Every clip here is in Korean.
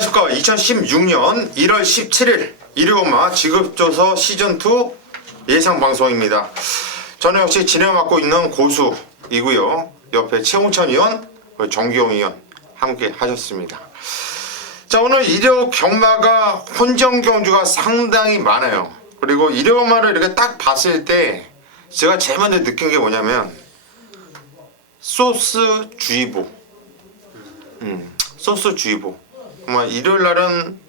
안녕하십니까. 2016년 1월 17일 일요일마 지급조서 시즌2 예상방송입니다. 저는 역시 진행 맡고 있는 고수이고요. 옆에 최홍천 의원, 정기용 의원 함께 하셨습니다. 자, 오늘 일요 경마가 혼전 경주가 상당히 많아요. 그리고 일요 경마를 이렇게 딱 봤을 때 제가 제일 먼저 느낀 게 뭐냐면 소스주의보. 소스주의보. 정말 일요일 날은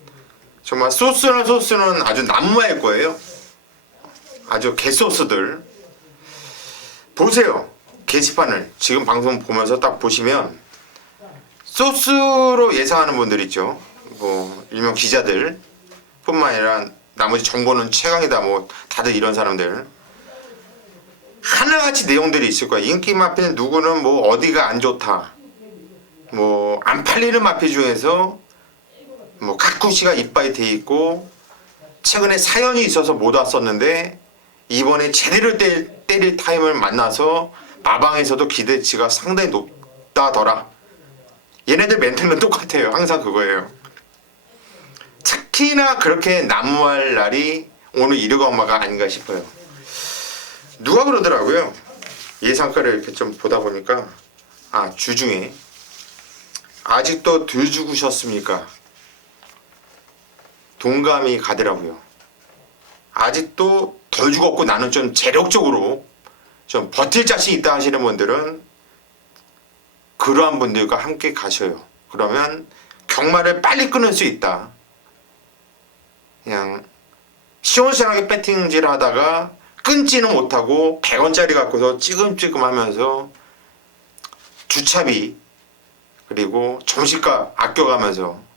정말 소스는 아주 난무할 거예요. 아주 개소스들. 보세요. 게시판을 지금 방송 보면서 딱 보시면 소스로 예상하는 분들 있죠. 뭐 일명 기자들 뿐만 아니라 나머지 정보는 최강이다. 뭐 다들 이런 사람들. 하나같이 내용들이 있을 거야. 인기 마피 누구는 뭐 어디가 안 좋다. 뭐 안 팔리는 마피 중에서 뭐 가쿠시가 이빠이 돼 있고 최근에 사연이 있어서 못 왔었는데 이번에 제대로 때릴 타임을 만나서 마방에서도 기대치가 상당히 높다더라. 얘네들 멘트는 똑같아요. 항상 그거예요. 특히나 그렇게 난무할 날이 오늘 일요일 엄마가 아닌가 싶어요. 누가 그러더라고요. 예상가를 이렇게 좀 보다 보니까 주중에 아직도 덜 죽으셨습니까? 동감이 가더라고요. 아직도 덜 죽었고 나는 좀 재력적으로 좀 버틸 자신 있다 하시는 분들은 그러한 분들과 함께 가셔요. 그러면 경마를 빨리 끊을 수 있다. 그냥 시원시원하게 배팅질 하다가 끊지는 못하고 100원짜리 갖고서 찌금찌금 하면서 주차비 그리고 점심값 아껴가면서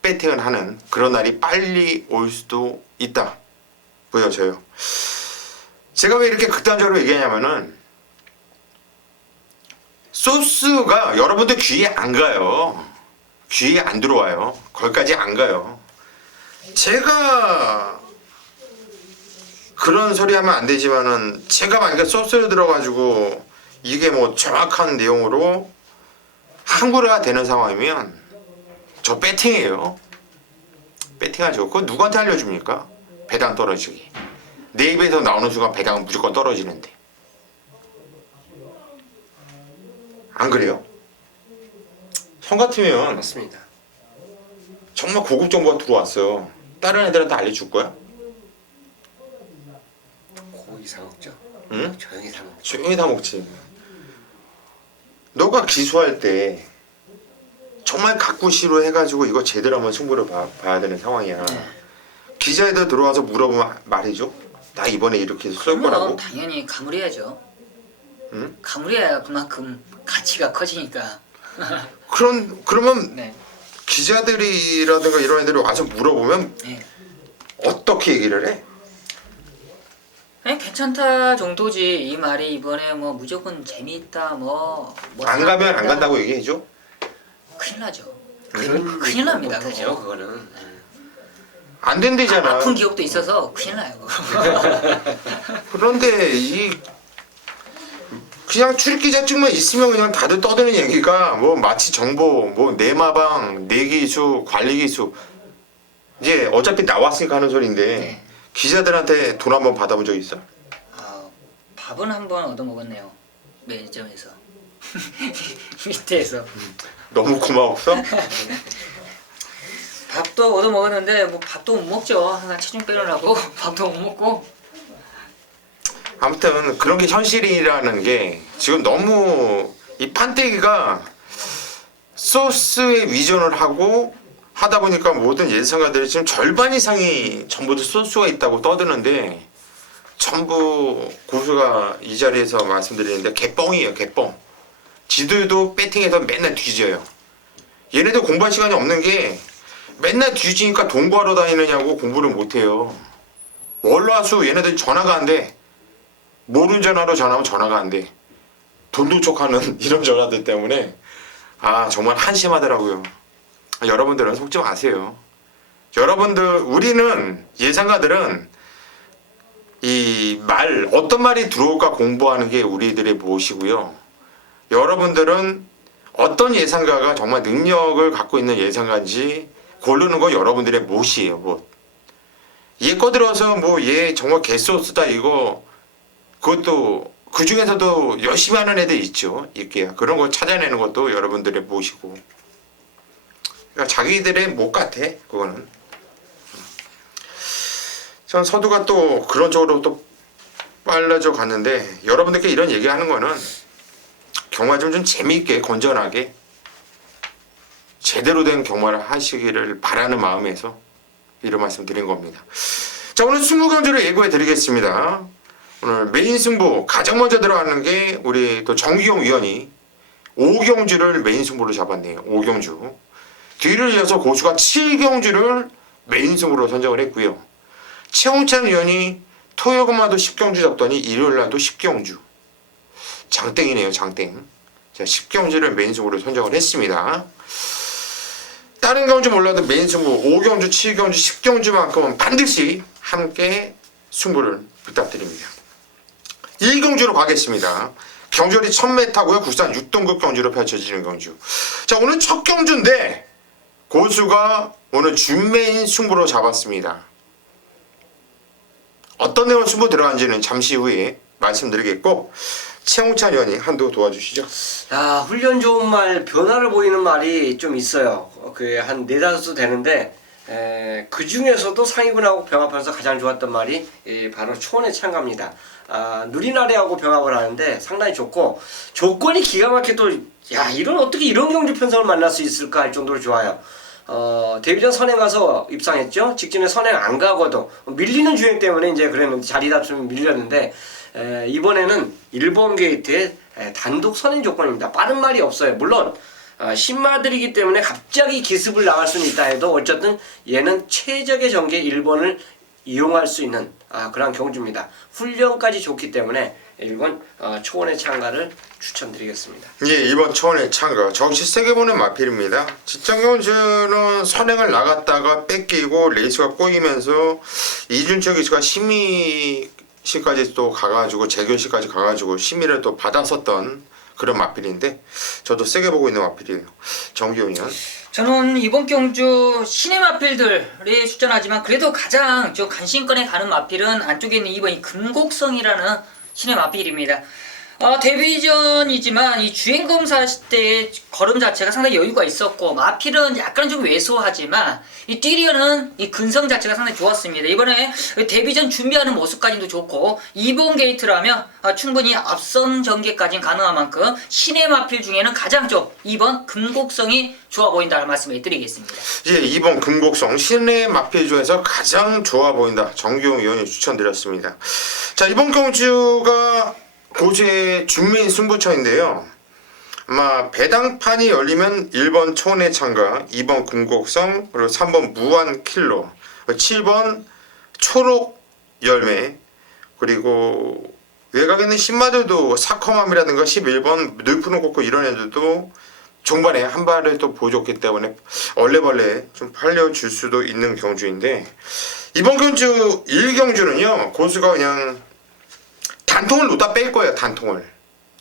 배팅을 하는 그런 날이 빨리 올 수도 있다 보여져요. 제가 왜 이렇게 극단적으로 얘기하냐면은 소스가 여러분들 귀에 안 가요. 귀에 안 들어와요. 거기까지 안 가요. 제가 그런 소리 하면 안 되지만은 제가 만약에 소스를 들어가지고 이게 뭐 정확한 내용으로 한구레가 되는 상황이면 저 배팅이에요. 배팅하죠. 그거 누구한테 알려줍니까? 배당 떨어지기. 내 입에서 나오는 순간 배당은 무조건 떨어지는데. 안 그래요? 형 같으면 맞습니다. 정말 고급 정보가 들어왔어요. 다른 애들한테 알려줄 거야? 고기 사 먹죠. 응? 조용히 사 먹죠. 조용히 다 먹지. 너가 기수할 때 정말 가꾸시로 해가지고 이거 제대로 한번 승부를 봐야 되는 상황이야. 기자애들 들어와서 물어보면 말해줘? 나 이번에 이렇게 쏠 거라고? 당연히 가물해야죠. 응? 가물해야 그만큼 가치가 커지니까. 그러면 네. 기자들이라든가 이런 애들이 와서 물어보면 네. 어떻게 얘기를 해? 그냥 괜찮다 정도지. 이 말이 이번에 뭐 무조건 재미있다 안 가면 안 사랑한다. 간다고 얘기해줘? 큰일 나죠. 큰일 납니다, 못하죠. 그거. 그거는. 안 된대잖아. 아픈 기억도 있어서 큰일 나요. 그런데 그냥 출입기자증만 있으면 그냥 다들 떠드는 얘기가 뭐 마치 정보, 뭐 내마방, 내기수, 관리기수 이제 어차피 나왔으니까 하는 소리인데 네. 기자들한테 돈 한번 받아본 적 있어? 밥은 한번 얻어먹었네요. 매니저에서. 밑에서. 너무 고마웠어? 밥도 얻어먹었는데 뭐 밥도 못 먹죠. 항상 체중 빼려고 밥도 못 먹고. 아무튼 그런 게 현실이라는 게 지금 너무 이 판때기가 소스에 위전을 하고 하다 보니까 모든 예상가들이 지금 절반 이상이 전부 다 소스가 있다고 떠드는데 전부 고수가 이 자리에서 말씀드리는데 개뻥이에요. 개뻥. 지들도 배팅해서 맨날 뒤져요. 얘네들 공부할 시간이 없는 게 맨날 뒤지니까 돈 구하러 다니느냐고 공부를 못해요. 월화수 얘네들 전화가 안 돼. 모르는 전화로 전화하면 전화가 안 돼. 돈도 촉하는 이런 전화들 때문에 정말 한심하더라고요. 여러분들은 속지 마세요. 여러분들 우리는 예상가들은 이 어떤 말이 들어올까 공부하는 게 우리들의 몫이고요. 여러분들은 어떤 예상가가 정말 능력을 갖고 있는 예상가인지 고르는 거 여러분들의 몫이에요. 뭐 얘 꺼들어서 뭐 얘 정말 개소스다 이거 그것도 그 중에서도 열심히 하는 애들 있죠. 이렇게 그런 거 찾아내는 것도 여러분들의 몫이고. 그러니까 자기들의 몫 같아 그거는. 전 서두가 또 그런 쪽으로 또 빨라져 갔는데 여러분들께 이런 얘기하는 거는 경마 좀 재미있게 건전하게 제대로 된 경마를 하시기를 바라는 마음에서 이런 말씀 드린 겁니다. 자, 오늘 승부 경주를 예고해 드리겠습니다. 오늘 메인 승부 가장 먼저 들어가는 게 우리 또 정기용 위원이 5경주를 메인 승부로 잡았네요. 5경주. 뒤를 이어서 고수가 7경주를 메인 승부로 선정을 했고요. 최홍찬 위원이 토요금마도 10경주 잡더니 일요일날도 10경주. 장땡이네요, 장땡. 자, 10경주를 메인 승부로 선정을 했습니다. 다른 경주 몰라도 메인 승부 5경주, 7경주, 10경주만큼은 반드시 함께 승부를 부탁드립니다. 1경주로 가겠습니다. 경주열이 1000m고요. 국산 6등급 경주로 펼쳐지는 경주. 자, 오늘 첫 경주인데 고수가 오늘 준메인 승부로 잡았습니다. 어떤 내용 승부 들어간지는 잠시 후에 말씀드리겠고 최홍찬 의원이 한두 도와주시죠. 아, 훈련 좋은 말, 변화를 보이는 말이 좀 있어요. 한 4-5수 되는데 그 중에서도 상위군하고 병합하면서 가장 좋았던 말이 바로 초원의 창가입니다. 누리나래하고 병합을 하는데 상당히 좋고 조건이 기가 막히게 또 어떻게 이런 경주 편성을 만날 수 있을까 할 정도로 좋아요. 데뷔전 선행 가서 입상했죠. 직전에 선행 안 가고도 밀리는 주행 때문에 이제 그랬는데 자리 다툼이 밀렸는데 이번에는 1번 게이트에 단독 선행 조건입니다. 빠른 말이 없어요. 물론 신마들이기 때문에 갑자기 기습을 나갈 수는 있다 해도 어쨌든 얘는 최적의 전개 1번을 이용할 수 있는 그런 경주입니다. 훈련까지 좋기 때문에 1번 초원의 창가를 추천드리겠습니다. 예, 2번 초원의 창가. 정시 세게 보는 마필입니다. 직전 경주는 선행을 나갔다가 뺏기고 레이스가 꼬이면서 이준철 기수가 심의시까지 또 가가지고 재결시까지 가가지고 심의를 또 받았었던 그런 마필인데 저도 세게 보고 있는 마필이에요. 정기훈 의원. 저는 이번 경주 신의 마필들이 추천하지만 그래도 가장 좀 관심권에 가는 마필은 안쪽에 있는 2번 이 금곡성이라는 신의 마필입니다. 데뷔전이지만 이 주행검사 때 걸음 자체가 상당히 여유가 있었고 마필은 약간 좀 왜소하지만 이 뛰려는 이 근성 자체가 상당히 좋았습니다. 이번에 데뷔전 준비하는 모습까지도 좋고 2번 게이트라면 충분히 앞선 전개까지는 가능한 만큼 신의 마필 중에는 가장 좀 2번 금곡성이 좋아 보인다는 말씀을 드리겠습니다. 예, 2번 금곡성 신의 마필 중에서 가장 좋아 보인다. 정기용 의원이 추천드렸습니다. 자, 이번 경주가 고수의 준메인 승부처인데요. 아마 배당판이 열리면 1번 초원의 창가, 2번 금곡성, 그리고 3번 무한 킬러, 7번 초록 열매, 그리고 외곽에 있는 신마들도 사커맘이라든가 11번 늘푸른 코코 이런 애들도 종반에 한 발을 또 보여줬기 때문에 얼레벌레 좀 팔려줄 수도 있는 경주인데 이번 경주 1경주는요 고수가 그냥 단통을 놓다 뺄 거예요. 단통을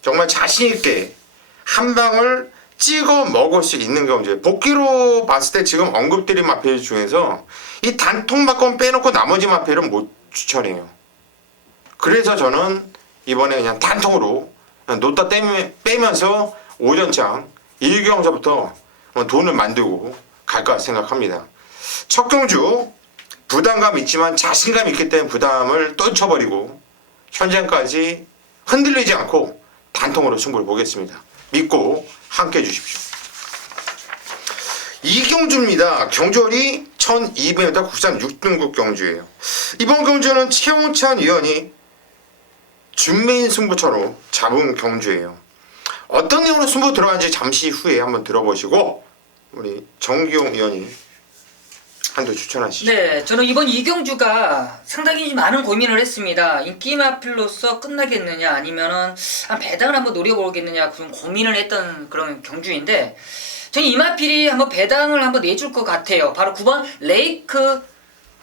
정말 자신있게 한 방을 찍어 먹을 수 있는 경주예요. 복귀로 봤을 때 지금 언급드린 마필 중에서 이 단통만큼 빼놓고 나머지 마필은 못 추천해요. 그래서 저는 이번에 그냥 단통으로 그냥 놓다 빼면서 5전장 1경주부터 돈을 만들고 갈까 생각합니다. 첫 경주 부담감 있지만 자신감 있기 때문에 부담을 떨쳐버리고 현장까지 흔들리지 않고 단통으로 승부를 보겠습니다. 믿고 함께 해주십시오. 이경주입니다. 경주열이 1200m 국산 6등급 경주예요. 이번 경주는 최홍찬 위원이 준메인 승부처로 잡은 경주예요. 어떤 내용으로 승부 들어가는지 잠시 후에 한번 들어보시고 우리 정기용 위원이 한두 추천하시죠. 네, 저는 이번 이경주가 상당히 많은 고민을 했습니다. 인기 마필로서 끝나겠느냐 아니면은 배당을 한번 노려보겠느냐 그런 고민을 했던 그런 경주인데 저는 이 마필이 한번 배당을 한번 내줄 것 같아요. 바로 9번 레이크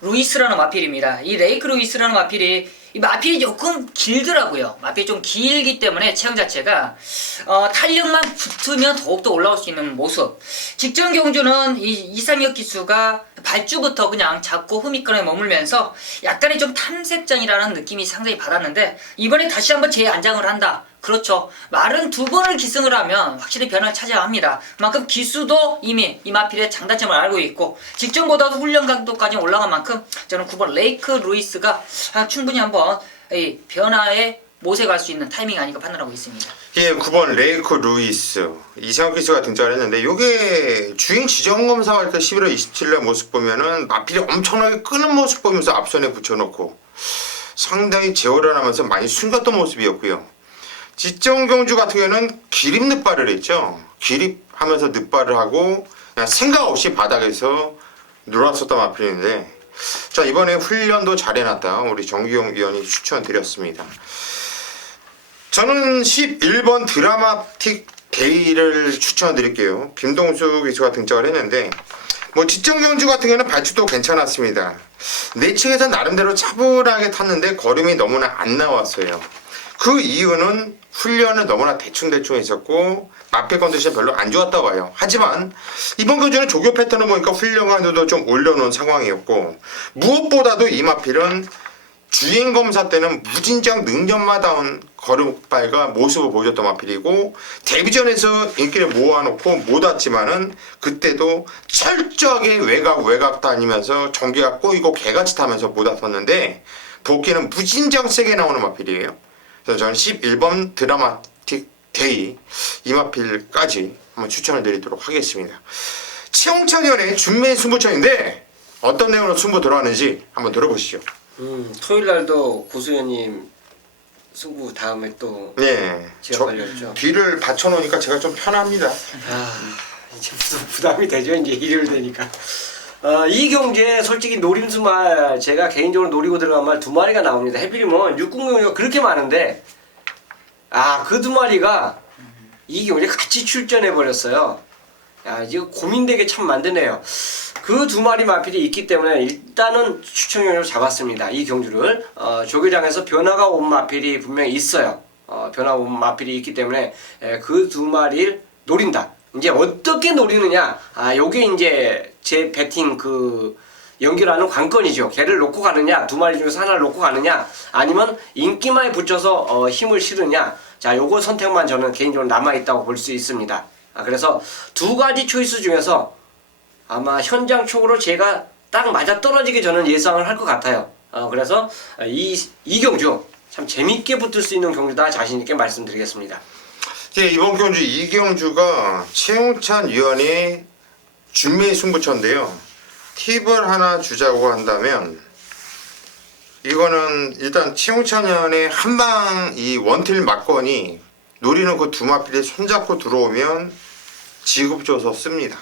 루이스라는 마필입니다. 이 레이크 루이스라는 마필이 이 마필이 조금 길더라고요. 마필이 좀 길기 때문에 체형 자체가 탄력만 붙으면 더욱더 올라올 수 있는 모습. 직전 경주는 이 이상혁 기수가 발주부터 그냥 잡고 후미권에 머물면서 약간의 좀 탐색전이라는 느낌이 상당히 받았는데 이번에 다시 한번 재안장을 한다. 그렇죠. 말은 2번을 기승을 하면 확실히 변화를 차지합니다. 그만큼 기수도 이미 이 마필의 장단점을 알고 있고 직전보다도 훈련 강도까지 올라간 만큼 저는 9번 레이크 루이스가 충분히 한번 이 변화에 못에 갈 수 있는 타이밍 아닌가 판단하고 있습니다. 예, 9번 레이크 루이스 이상혁 기수가 등장을 했는데 요게 주행 지정 검사할 때 11월 27일 모습 보면은 마필이 엄청나게 끄는 모습 보면서 앞선에 붙여놓고 상당히 제어련하면서 많이 숨겼던 모습이었고요. 지정 경주 같은 경우는 기립 늑발을 했죠. 기립하면서 늑발을 하고 그냥 생각 없이 바닥에서 놀았었던 마필인데 자 이번에 훈련도 잘해놨다. 우리 정기용 위원이 추천드렸습니다. 저는 11번 드라마틱 데이를 추천드릴게요. 김동수 기수가 등장을 했는데 뭐 지정 경주 같은 경우는 발주도 괜찮았습니다. 내측에서 나름대로 차분하게 탔는데 걸음이 너무나 안 나왔어요. 그 이유는 훈련을 너무나 대충대충 했었고 마필 컨디션 별로 안 좋았다고 봐요. 하지만 이번 경주는 조교 패턴을 보니까 훈련 강도도 좀 올려놓은 상황이었고 무엇보다도 이 마필은 주행검사 때는 무진장 능력마다운 걸음발과 모습을 보여줬던 마필이고 데뷔전에서 인기를 모아놓고 못 왔지만은 그때도 철저하게 외곽 다니면서 전기가 꼬이고 개같이 타면서 못 왔었는데 복귀는 무진장 세게 나오는 마필이에요. 그래서 저는 11번 드라마틱 데이 이 마필까지 한번 추천을 드리도록 하겠습니다. 최홍찬 의원의 준매 승부처인데 어떤 내용으로 승부 들어가는지 한번 들어보시죠. 토요일 날도 고수현님 승부 다음에 또 네, 제가 걸렸죠. 뒤를 받쳐놓으니까 제가 좀 편합니다. 이제 무슨 부담이 되죠 이제 일요일 되니까. 이 경기에 솔직히 노림수 말 제가 개인적으로 노리고 들어간 말 2마리가 나옵니다. 해필이면 육군경기가 그렇게 많은데 그 2마리가 이 경기에 같이 출전해 버렸어요. 이거 고민되게 참 만드네요. 그 2마리 마필이 있기 때문에 일단은 추천용으로 잡았습니다. 이 경주를 조교장에서 변화가 온 마필이 분명히 있어요. 변화가 온 마필이 있기 때문에 그 2마리를 노린다. 이제 어떻게 노리느냐? 요게 이제 제 배팅 그 연결하는 관건이죠. 걔를 놓고 가느냐, 2마리 중에서 하나를 놓고 가느냐, 아니면 인기만에 붙여서 힘을 실으냐. 자, 요거 선택만 저는 개인적으로 남아 있다고 볼 수 있습니다. 그래서 2가지 초이스 중에서 아마 현장촉으로 제가 딱 맞아 떨어지게 저는 예상을 할 것 같아요. 그래서 이 경주 참 재밌게 붙을 수 있는 경주다 자신 있게 말씀드리겠습니다. 예, 이번 경주 이 경주가 최홍찬 위원의 준매 승부처인데요. 팁을 하나 주자고 한다면 이거는 일단 최홍찬 위원의 한방 이 원틸 막건이 노리는 그 2마필에 손잡고 들어오면 지급 줘서 씁니다.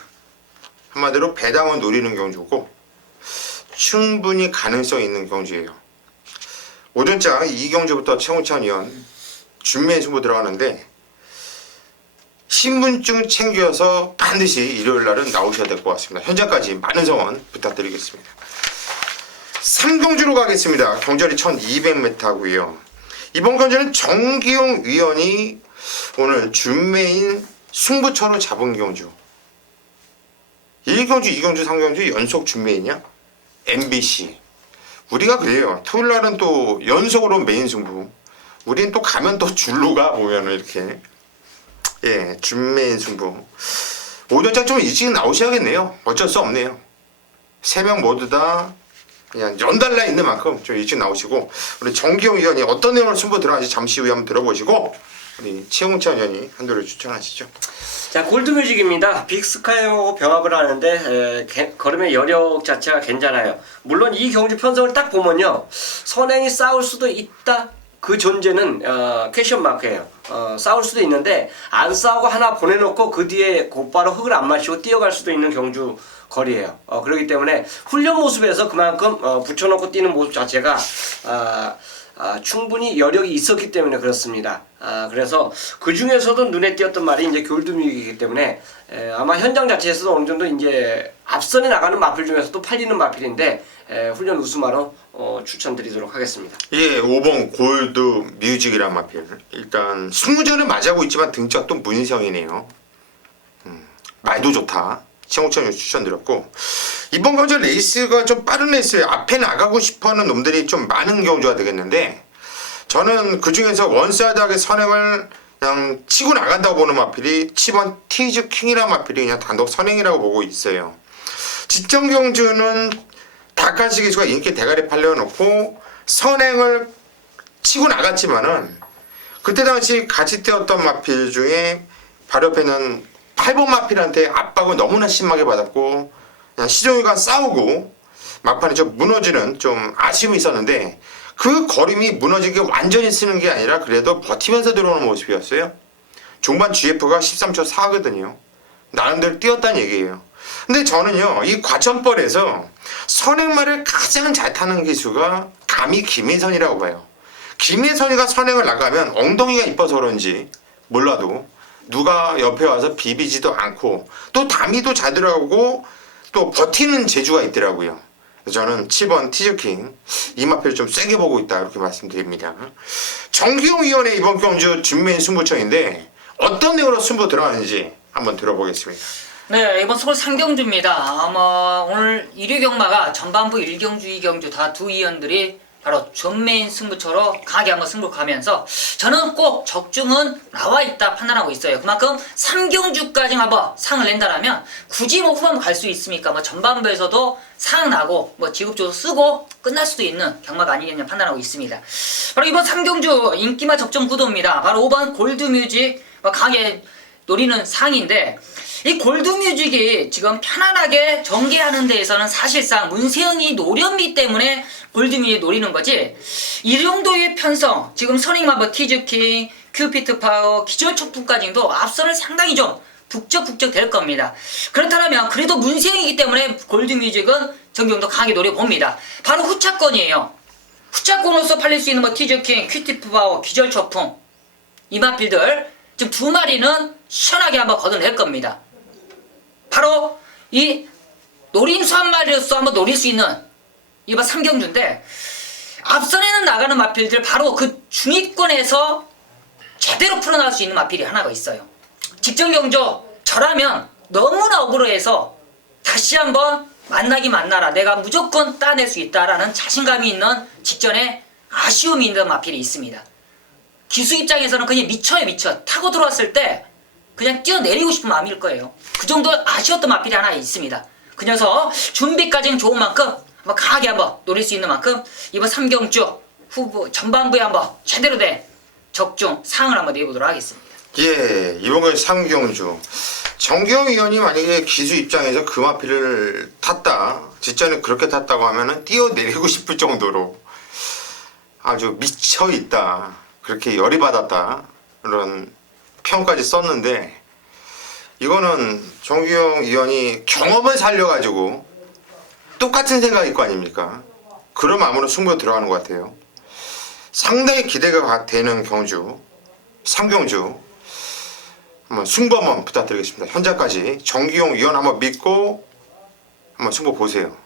한마디로 배당은 노리는 경주고 충분히 가능성 있는 경주예요. 오전장 이 경주부터 최홍찬 위원 준매 승부 들어가는데 신분증 챙겨서 반드시 일요일 날은 나오셔야 될 것 같습니다. 현장까지 많은 성원 부탁드리겠습니다. 3경주로 가겠습니다. 경절이 1200m고요. 이번 경주는 정기용 위원이 오늘 준매인 승부처로 잡은 경주. 1경주, 2경주, 3경주 연속 준매이냐? MBC. 우리가 그래요. 토요일 날은 또 연속으로 메인 승부. 우린 또 가면 또 줄로 가 보면은 이렇게. 예, 준매인 승부. 오전장 좀 일찍 나오셔야겠네요. 어쩔 수 없네요. 3명 모두 다 그냥 연달라 있는 만큼 좀 일찍 나오시고 우리 정기용 위원이 어떤 내용으로 승부 들어가는지 잠시 후에 한번 들어보시고 우리 최홍찬 위원이 한도를 추천하시죠. 자, 골드뮤직입니다. 빅스카이하고 병합을 하는데 걸음의 여력 자체가 괜찮아요. 물론 이 경주 편성을 딱 보면요, 선행이 싸울 수도 있다. 그 존재는 퀘션 마크예요. 싸울 수도 있는데 안 싸우고 하나 보내놓고 그 뒤에 곧바로 흙을 안 마시고 뛰어갈 수도 있는 경주 거리예요. 그렇기 때문에 훈련 모습에서 그만큼 붙여놓고 뛰는 모습 자체가 충분히 여력이 있었기 때문에 그렇습니다. 그래서 그 중에서도 눈에 띄었던 말이 이제 골드뮤직이기 때문에 아마 현장 자체에서도 어느 정도 이제 앞선에 나가는 마필 중에서도 팔리는 마필인데 훈련 우수마로 추천드리도록 하겠습니다. 예, 5번 골드 뮤직이란 마필. 일단 승무전을 맞이하고 있지만 등짝 또 문성이네요. 말도 좋다. 최홍천이 추천드렸고, 이번 경주 레이스가 좀 빠른 레이스, 앞에 나가고 싶어하는 놈들이 좀 많은 경주가 되겠는데, 저는 그 중에서 원사이드하게 선행을 그냥 치고 나간다고 보는 마필이 7번 티즈 킹이라는 마필이 그냥 단독 선행이라고 보고 있어요. 직전 경주는 다카시 기수가 인기 대가리 팔려놓고 선행을 치고 나갔지만은 그때 당시 같이 뛰었던 마필 중에 바로 옆에 있는 8번 마필한테 압박을 너무나 심하게 받았고 그냥 시종일관 싸우고 막판에 좀 무너지는 좀 아쉬움이 있었는데, 그 걸음이 무너지게 완전히 쓰는 게 아니라 그래도 버티면서 들어오는 모습이었어요. 중반 GF가 13초 4거든요. 나름대로 뛰었다는 얘기예요. 근데 저는요, 이 과천벌에서 선행말을 가장 잘 타는 기수가 감히 김혜선이라고 봐요. 김혜선이가 선행을 나가면 엉덩이가 이뻐서 그런지 몰라도 누가 옆에 와서 비비지도 않고 또 다미도 잘 들어가고 또 버티는 재주가 있더라고요. 저는 7번 티즈킹 이 마필을 좀 세게 보고 있다 이렇게 말씀드립니다. 정기용 위원의 이번 경주 준메인 승부처인데 어떤 내용으로 승부 들어가는지 한번 들어보겠습니다. 네, 이번 서울 상경주입니다. 아마 오늘 1위 경마가 전반부 1경주, 2경주 다 두 위원들이 바로 전메인 승부처로 강하게 한번 승부 가면서 저는 꼭 적중은 나와 있다 판단하고 있어요. 그만큼 3경주까지 한번 상을 낸다라면 굳이 뭐 후반 갈 수 있습니까? 뭐 전반부에서도 상 나고 뭐 지급조도 쓰고 끝날 수도 있는 경마가 아니겠냐 판단하고 있습니다. 바로 이번 3경주 인기마 적정 구도입니다. 바로 5번 골드뮤직 강하게 노리는 상인데, 이 골드뮤직이 지금 편안하게 전개하는 데에서는 사실상 문세영이 노련미 때문에 골드뮤직이 노리는 거지, 이 정도의 편성, 지금 선행마버 티즈킹, 큐피트 파워, 기절 촉풍까지도 앞선을 상당히 좀 북적북적 될 겁니다. 그렇다면 그래도 문세영이기 때문에 골드뮤직은 정경도 강하게 노려봅니다. 바로 후차권이에요. 후차권으로서 팔릴 수 있는 뭐 티즈킹, 큐피트 파워, 기절 촉풍 이 마필들 지금 두 마리는 시원하게 한번 걷어낼 겁니다. 바로 이 노림수 한 마리로서 한번 노릴 수 있는 이번 3경주인데, 앞선에는 나가는 마필들 바로 그 중위권에서 제대로 풀어나갈 수 있는 마필이 하나가 있어요. 직전 경주 저라면 너무나 억울해서 다시 한번 만나라, 내가 무조건 따낼 수 있다라는 자신감이 있는 직전에 아쉬움이 있는 마필이 있습니다. 기수 입장에서는 그냥 미쳐 타고 들어왔을 때 그냥 뛰어내리고 싶은 마음일 거예요. 그 정도 아쉬웠던 마필이 하나 있습니다. 그 녀석 준비까지는 좋은 만큼 한번 강하게 한번 노릴 수 있는 만큼 이번 3경주 후보 전반부에 한번 제대로 된 적중 상을 한번 내보도록 하겠습니다. 예, 이번 3경주 정기영 위원이 만약에 기수 입장에서 그 마필을 탔다, 직전에 그렇게 탔다고 하면은 뛰어내리고 싶을 정도로 아주 미쳐있다, 그렇게 열이 받았다, 그런 평까지 썼는데, 이거는 정기영 위원이 경험을 살려가지고 똑같은 생각일 거 아닙니까? 그런 마음으로 승부에 들어가는 것 같아요. 상당히 기대가 되는 경주 3경주 한번 승부 한번 부탁드리겠습니다. 현재까지 정기용 위원 한번 믿고 한번 승부 보세요.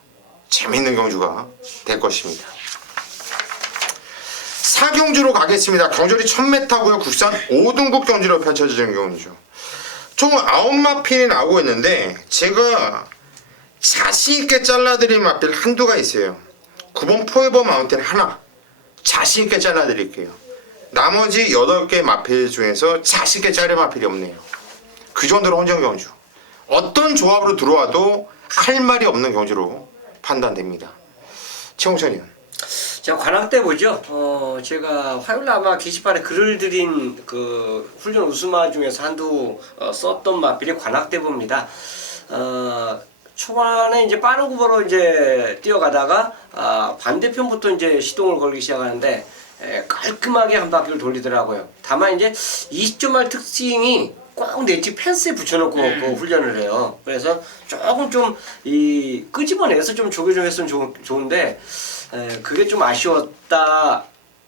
재밌는 경주가 될 것입니다. 4경주로 가겠습니다. 경주리 1000m고요. 국산 5등급 경주로 펼쳐지는 경주. 총 9마필이 나오고 있는데 제가 자신있게 잘라드릴 마필 한두가 있어요. 9번 포에버 마운틴 하나 자신있게 잘라드릴게요. 나머지 8개 마필 중에서 자신있게 자를 마필이 없네요. 그 정도로 혼전 경주. 어떤 조합으로 들어와도 할 말이 없는 경주로 판단됩니다. 최홍천 의원. 제가 관악 때 보죠. 제가 화요일 아마 게시판에 글을 드린 그 훈련 우스마 중에서 한두 썼던 마필이 관악 때 봅니다. 초반에 이제 빠른 구보로 이제 뛰어가다가 반대편부터 이제 시동을 걸기 시작하는데 깔끔하게 한 바퀴를 돌리더라고요. 다만 이제 20점할 특징이 꼭 내 집 펜스에 붙여놓고 그 훈련을 해요. 그래서 조금 좀 이 끄집어내서 좀 조교 좀 했으면 좋은데 그게 좀 아쉬웠다.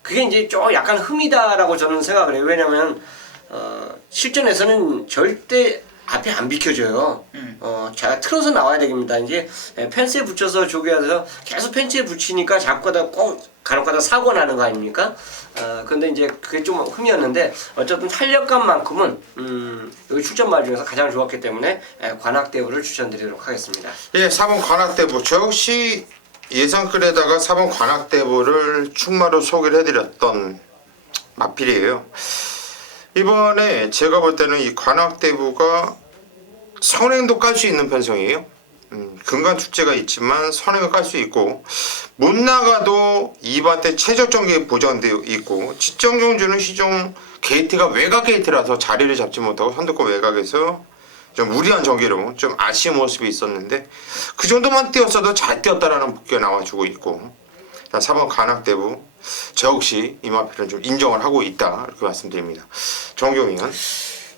그게 이제 좀 약간 흠이다라고 저는 생각을 해요. 왜냐면 실전에서는 절대 앞에 안 비켜줘요. 잘 틀어서 나와야 됩니다. 이제 펜스에 붙여서 조교해서 계속 펜스에 붙이니까 자꾸 가다 꼭 간혹가다 사고 나는 거 아닙니까? 근데 이제 그게 좀 흠이었는데 어쨌든 탄력감만큼은 여기 출전말 중에서 가장 좋았기 때문에 관악대부를 추천드리도록 하겠습니다. 예, 4번 관악대부. 저 역시 예상글에다가 4번 관악대부를 충마로 소개를 해드렸던 마필이에요. 이번에 제가 볼 때는 이 관악대부가 선행도 깔 수 있는 편성이에요. 근간 축제가 있지만 선행을 깔 수 있고 못 나가도 2반 때 최저 정기 보장되어 있고 지정경주는 시종 게이트가 외곽 게이트라서 자리를 잡지 못하고 선두권 외곽에서 좀 무리한 전개로 좀 아쉬운 모습이 있었는데 그 정도만 뛰었어도 잘 뛰었다라는 복귀가 나와주고 있고 4번 관악대부 저 역시 이 마필은 좀 인정을 하고 있다 이렇게 말씀드립니다. 정경위원.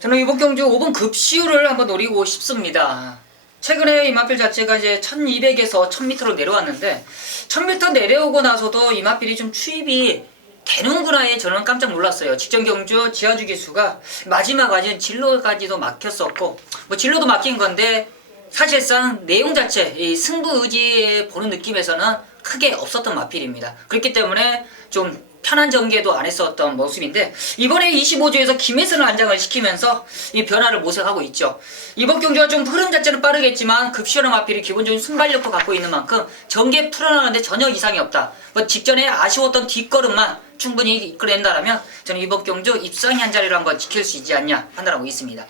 저는 이번 경주 5번 급시우를 한번 노리고 싶습니다. 최근에 이 마필 자체가 이제 1200에서 1000m로 내려왔는데 1000m 내려오고 나서도 이 마필이 좀 추입이 되는구나에 저는 깜짝 놀랐어요. 직전 경주 지하주 기수가 마지막까지는 진로까지도 막혔었고 뭐 진로도 막힌 건데 사실상 내용 자체 이 승부 의지에 보는 느낌에서는 크게 없었던 마필입니다. 그렇기 때문에 좀 편한 전개도 안 했었던 모습인데 이번에 25주에서 김혜선을 안장을 시키면서 이 변화를 모색하고 있죠. 이번 경주가 좀 흐름 자체는 빠르겠지만 급시원한 마필이 기본적인 순발력도 갖고 있는 만큼 전개 풀어나가는데 전혀 이상이 없다. 뭐 직전에 아쉬웠던 뒷걸음만 충분히 이끌어낸다라면 저는 이번 경주 입상이 한 자리를 한번 지킬 수 있지 않냐 판단하고 있습니다.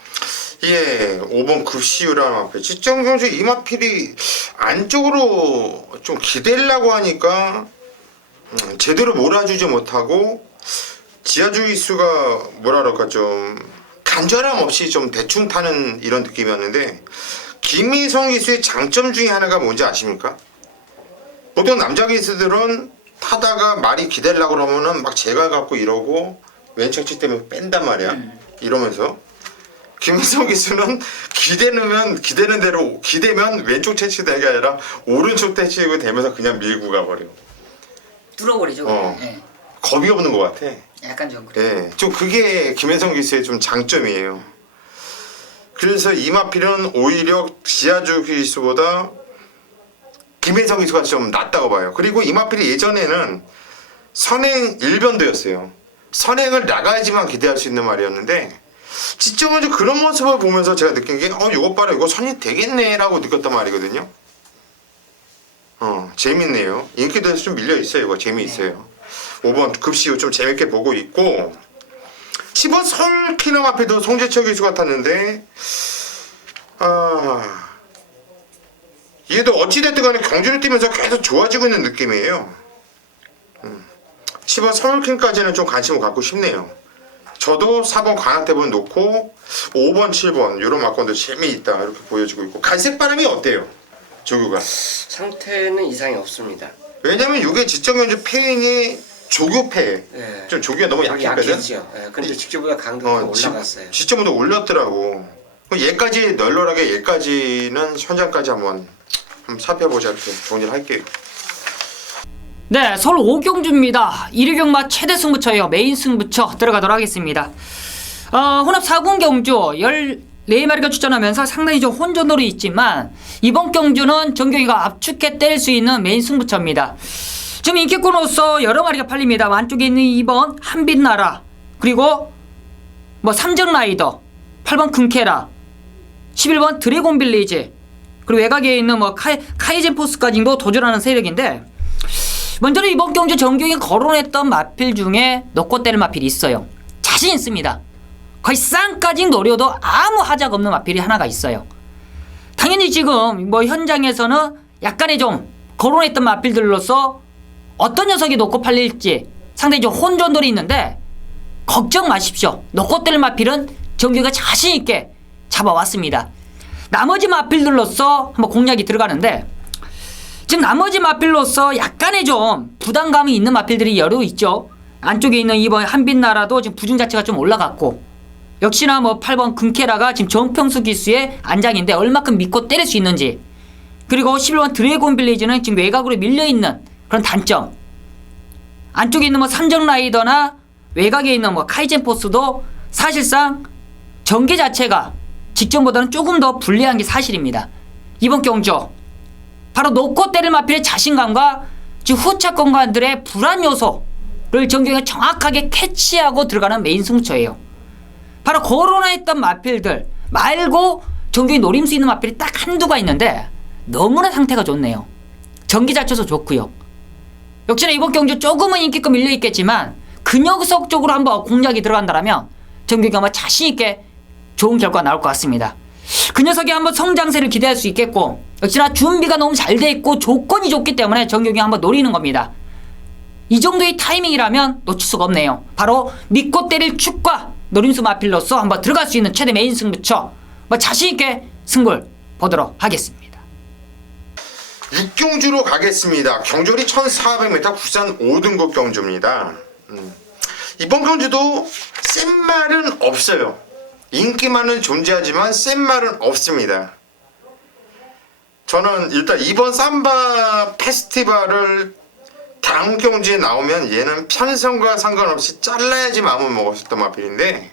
예, 5번 급시우라는 마필. 직전경주 이 마필이 안쪽으로 좀 기대려고 하니까 제대로 몰아주지 못하고 지하주기수가 뭐라 그럴까 좀 간절함 없이 좀 대충 타는 이런 느낌이었는데 김희성 기수의 장점 중에 하나가 뭔지 아십니까? 보통 남자 기수들은 타다가 말이 기대려고 그러면은 막 제갈 갖고 이러고 왼척치 때문에 뺀단 말이야. 이러면서 김희성 기수는 기대는 대로 기대면 왼쪽 채치되는 게 아니라 오른쪽 채치고 되면서 그냥 밀고 가버려. 뚫어버리죠. 예. 겁이 없는 것 같아. 약간 좀 그래. 예, 좀 그게 김혜성 기수의 좀 장점이에요. 그래서 이 마필은 오히려 지하주 기수보다 김혜성 기수가 좀 낫다고 봐요. 그리고 이 마필이 예전에는 선행 1변도였어요. 선행을 나가야지만 기대할 수 있는 말이었는데 지적으로 그런 모습을 보면서 제가 느낀 게 이거 봐라 이거 선이 되겠네 라고 느꼈단 말이거든요. 재밌네요. 인기도에서 좀 밀려있어요. 이거 재미있어요. 5번 급시우 좀 재밌게 보고 있고 10번 설키넘 앞에도 송재철 기수 같았는데 얘도 어찌됐든 간에 경주를 뛰면서 계속 좋아지고 있는 느낌이에요. 10번 서울킹까지는 좀 관심을 갖고 싶네요. 저도 4번 관악대부는 놓고 5번 7번 이런 막건도 재미있다 이렇게 보여지고 있고 갈색바람이 어때요? 조교가 상태는 이상이 없습니다. 왜냐면 이게 지정경주 페인이 조교패 예. 좀 조교가 너무 약했거든. 약했죠. 예. 근데 직접보다 강도가 올라갔어요. 지점보다 올렸더라고. 얘까지 널널하게 얘까지는 현장까지 한번 살펴보자 이렇게 정리를 할게요. 네, 서울 5경주입니다. 1위 경마 최대 승부처예요. 메인 승부처 들어가도록 하겠습니다. 혼합 4군 경주 14마리가 출전하면서 상당히 좀 혼전도로 있지만 이번 경주는 정경이가 압축해 때릴 수 있는 메인 승부처입니다. 지금 인기권으로서 여러 마리가 팔립니다. 안쪽에 있는 2번 한빛나라 그리고 뭐 삼정라이더 8번 금케라 11번 드래곤 빌리지 그리고 외곽에 있는 뭐 카이젠 포스까지도 도전하는 세력인데 먼저는 이번 경주 정경이 거론했던 마필 중에 놓고 때릴 마필이 있어요. 자신 있습니다. 거의 쌍까지 노려도 아무 하자가 없는 마필이 하나가 있어요. 당연히 지금 뭐 현장에서는 약간의 좀 거론했던 마필들로서 어떤 녀석이 놓고 팔릴지 상당히 좀 혼돈들이 있는데 걱정 마십시오. 놓고 때릴 마필은 정경이가 자신 있게 잡아왔습니다. 나머지 마필들로서 한번 공략이 들어가는데 지금 나머지 마필로서 약간의 좀 부담감이 있는 마필들이 여러 있죠. 안쪽에 있는 2번 한빛나라도 지금 부중 자체가 좀 올라갔고 역시나 뭐 8번 금케라가 지금 정평수 기수의 안장인데 얼마큼 믿고 때릴 수 있는지 그리고 11번 드래곤 빌리지는 지금 외곽으로 밀려있는 그런 단점 안쪽에 있는 뭐 삼정 라이더나 외곽에 있는 뭐 카이젠 포스도 사실상 전개 자체가 직전보다는 조금 더 불리한 게 사실입니다. 이번 경주 바로 놓고 때릴 마필의 자신감과 지금 후차 공간들의 불안 요소를 정경이 정확하게 캐치하고 들어가는 메인 승부처예요. 바로 거론했던 마필들 말고 정경이 노릴 수 있는 마필이 딱 한두가 있는데 너무나 상태가 좋네요. 전기 자체도 좋고요. 역시나 이번 경주 조금은 인기급 밀려있겠지만 그 녀석 쪽으로 한번 공략이 들어간다면 정경이 아마 자신있게 좋은 결과 나올 것 같습니다. 그 녀석이 한번 성장세를 기대할 수 있겠고 역시나 준비가 너무 잘 돼 있고 조건이 좋기 때문에 정경이 한번 노리는 겁니다. 이 정도의 타이밍이라면 놓칠 수가 없네요. 바로 믿고 때릴 축과 노림수 마필로서 한번 들어갈 수 있는 최대 메인 승부처 자신있게 승부를 보도록 하겠습니다. 육경주로 가겠습니다. 경주리 1400m 부산 5등급 경주입니다. 이번 경주도 센 말은 없어요. 인기만은 존재하지만 센 말은 없습니다. 저는 일단 이번 삼바 페스티벌을 다음 경주에 나오면 얘는 편성과 상관없이 잘라야지 마음을 먹었었던 마필인데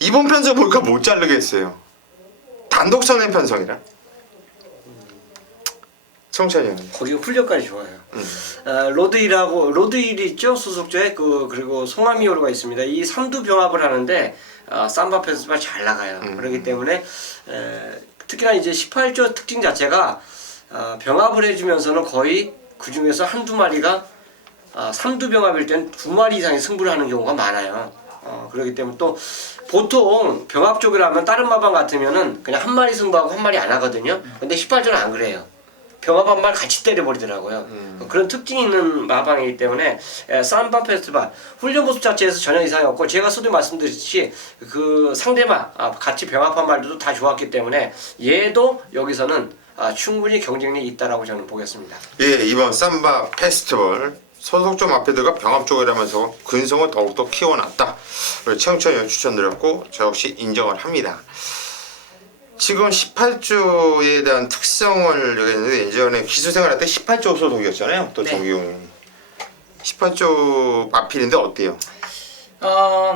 이번 편성 볼까 못 자르겠어요. 단독선의 편성이라. 성찬이 형. 거기가 훈련까지 좋아요. 로드힐이 있죠 소속조에 그리고 송암이오로가 있습니다. 이 3두 병합을 하는데 삼바 페스티벌 잘 나가요. 그렇기 때문에 특히나 이제 18조 특징 자체가 병합을 해주면서는 거의 그 중에서 한두 마리가 3두 병합일 땐 2마리 이상의 승부를 하는 경우가 많아요. 그렇기 때문에 또 보통 병합 쪽이라면 다른 마방 같으면은 그냥 한 마리 승부하고 한 마리 안 하거든요. 근데 18조는 안 그래요. 병합 한 발 같이 때려버리더라고요. 그런 특징이 있는 마방이기 때문에 삼바 페스티벌 훈련 모습 자체에서 전혀 이상이 없고 제가 서두에 말씀드렸듯이 그 상대방 같이 병합한 말들도 다 좋았기 때문에 얘도 여기서는 충분히 경쟁력이 있다라고 저는 보겠습니다. 예, 이번 삼바 페스티벌 소속조 마필들과 병합 쪽이라면서 근성을 더욱더 키워놨다. 최영천이 추천드렸고 저 역시 인정을 합니다. 지금 18조에 대한 특성을 얘기했는데 예전에 기수생활 할 때 18조 소속이었잖아요. 또 네. 정기용이 18조 마필인데 어때요?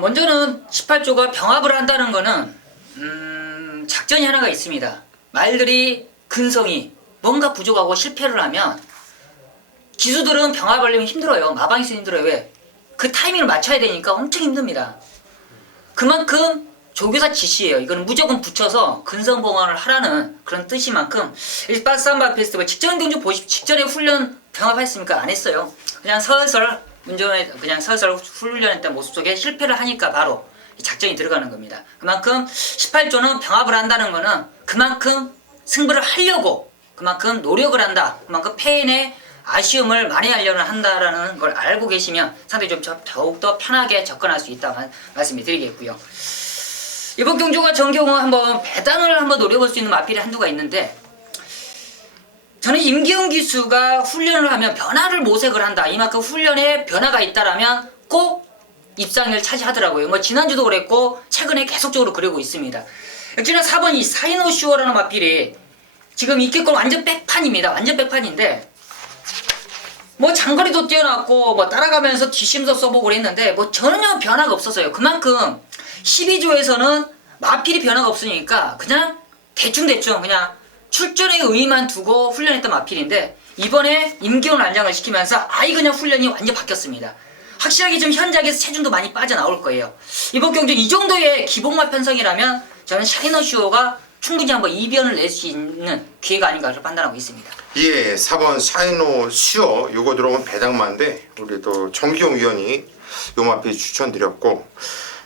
먼저는 18조가 병합을 한다는 거는 작전이 하나가 있습니다. 말들이 근성이 뭔가 부족하고 실패를 하면 기수들은 병합하려면 힘들어요. 마방에서 힘들어요. 왜? 그 타이밍을 맞춰야 되니까 엄청 힘듭니다. 그만큼 조교사 지시예요. 이거는 무조건 붙여서 근성봉헌을 하라는 그런 뜻이만큼 일반 삼바 페스티벌 직전 경주 보십시오. 직전에 훈련 병합했습니까? 안 했어요. 그냥 설설 훈련했던 모습 속에 실패를 하니까 바로 작전이 들어가는 겁니다. 그만큼 18조는 병합을 한다는 거는 그만큼 승부를 하려고 그만큼 노력을 한다. 그만큼 패인의 아쉬움을 만회하려는 한다라는 걸 알고 계시면 상당히 좀 더욱더 편하게 접근할 수 있다고 말씀을 드리겠고요. 이번 경주가 정경호 한번 배당을 한번 노려볼 수 있는 마필이 한두가 있는데 저는 임기훈 기수가 훈련을 하면 변화를 모색을 한다. 이만큼 훈련에 변화가 있다라면 꼭 입상을 차지하더라고요. 뭐 지난주도 그랬고 최근에 계속적으로 그러고 있습니다. 역시나 4번 이 사이노슈어라는 마필이 지금 이끼권 완전 백판입니다. 완전 백판인데 뭐 장거리도 뛰어났고 뭐 따라가면서 뒷심도 써보고 그랬는데 뭐 전혀 변화가 없었어요. 그만큼 12조에서는 마필이 변화가 없으니까 그냥 대충대충 그냥 출전의 의의만 두고 훈련했던 마필인데 이번에 임기훈 안장을 시키면서 아예 그냥 훈련이 완전 바뀌었습니다. 확실하게 좀 현장에서 체중도 많이 빠져나올 거예요. 이번 경주 이 정도의 기복마 편성이라면 저는 샤이너슈어가 충분히 한번 이변을 낼 수 있는 기회가 아닌가 판단하고 있습니다. 예, 4번 샤이노슈어 요거 들어오면 배당마인데 우리 또 정기용 위원이 요 마필 추천드렸고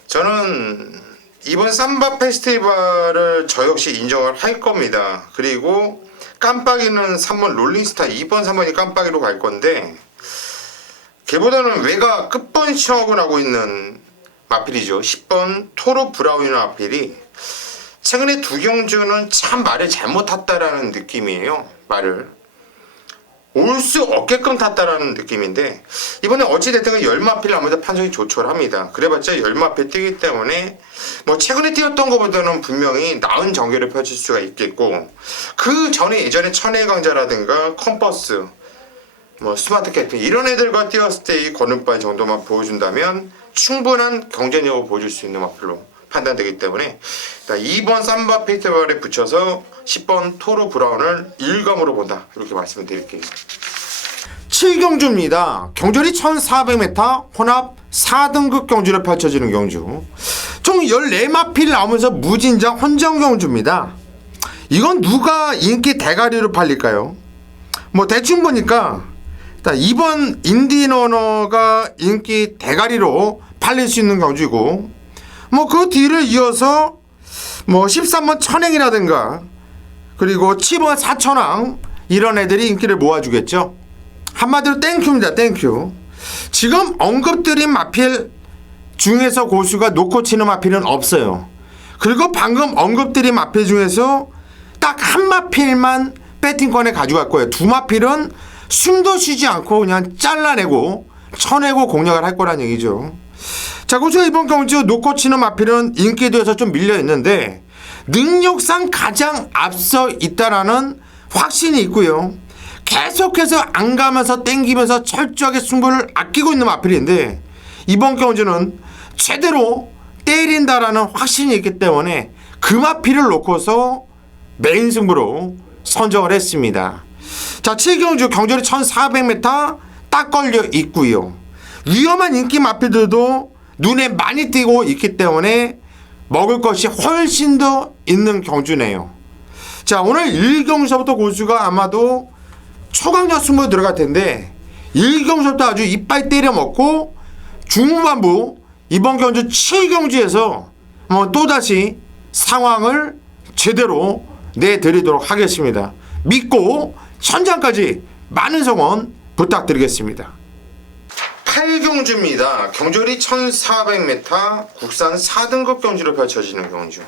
저는 이번 삼바 페스티벌을 저 역시 인정을 할 겁니다. 그리고 깜빡이는 3번 롤링스타 2번 3번이 깜빡이로 갈 건데 걔보다는 외가 끝번치하고 나고 있는 마필이죠. 10번 토로 브라운이라는 마필이 최근에 두 경주는 참 말을 잘못 탔다라는 느낌이에요. 말을 올 수 없게끔 탔다라는 느낌인데 이번에 어찌됐든 열마필 아무래도 판정이 조촐합니다. 그래봤자 열마필 뛰기 때문에 뭐 최근에 뛰었던 것보다는 분명히 나은 전개를 펼칠 수가 있겠고 그 전에 예전에 천혜강자라든가 컴퍼스 뭐 스마트 캐피 이런 애들과 뛰었을 때 이 거듭발 정도만 보여준다면 충분한 경쟁력을 보여줄 수 있는 마필로 판단되기 때문에 2번 삼바 페이트발에 붙여서 10번 토르 브라운을 1감으로 본다 이렇게 말씀을 드릴게요. 7경주입니다. 경주리 1400m 혼합 4등급 경주로 펼쳐지는 경주. 총 14마필 나오면서 무진장 혼정 경주입니다. 이건 누가 인기 대가리로 팔릴까요? 뭐 대충 보니까 2번 인디너너가 인기 대가리로 팔릴 수 있는 경주고 뭐 그 뒤를 이어서 뭐 13번 천행이라든가 그리고 7번 사천왕 이런 애들이 인기를 모아주겠죠. 한마디로 땡큐입니다. 땡큐. 지금 언급드린 마필 중에서 고수가 놓고 치는 마필은 없어요. 그리고 방금 언급드린 마필 중에서 딱 한 마필만 배팅권에 가져갈 거예요. 두 마필은 숨도 쉬지 않고 그냥 잘라내고 쳐내고 공략을 할 거란 얘기죠. 자, 고수가 이번 경주 놓고 치는 마필은 인기도에서 좀 밀려 있는데 능력상 가장 앞서 있다라는 확신이 있고요. 계속해서 안 가면서 땡기면서 철저하게 승부를 아끼고 있는 마필인데 이번 경주는 제대로 때린다라는 확신이 있기 때문에 그 마필을 놓고서 메인 승부로 선정을 했습니다. 자, 7경주 경주리 1400m 딱 걸려 있고요. 위험한 인기 마필들도 눈에 많이 띄고 있기 때문에 먹을 것이 훨씬 더 있는 경주네요. 자, 오늘 1경주부터 고수가 아마도 초강력 승부에 들어갈 텐데 1경주부터 아주 이빨 때려 먹고 중후반부 이번 경주 7경주에서 또다시 상황을 제대로 내드리도록 하겠습니다. 믿고 현장까지 많은 성원 부탁드리겠습니다. 8경주입니다. 경주리 1400m 국산 4등급 경주로 펼쳐지는 경주.